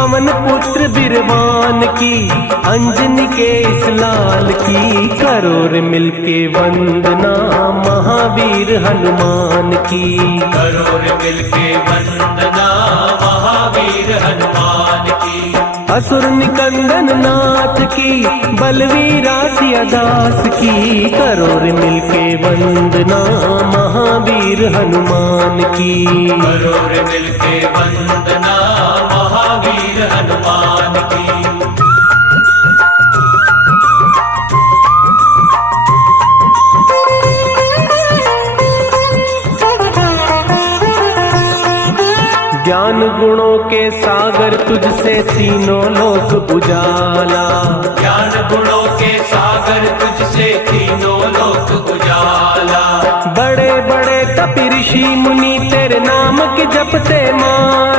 पवन पुत्र बिरवान की, अंजनी के इस लाल की, करो रे मिलके वंदना महावीर हनुमान की। करो रे मिलके वंदना महावीर हनुमान की। असुर निकंदन नाथ की, बलवीरा सियादास की, करो रे मिलके वंदना महावीर हनुमान की। करो रे मिलके वंदना महावीर हनुमान की। ज्ञान गुणों के सागर तुझसे तीनों लोक उजाला। ज्ञान गुणों के सागर तुझसे तीनों लोक उजाला। बड़े बड़े तपि ऋषि मुनि तेरे नाम के जपते मान,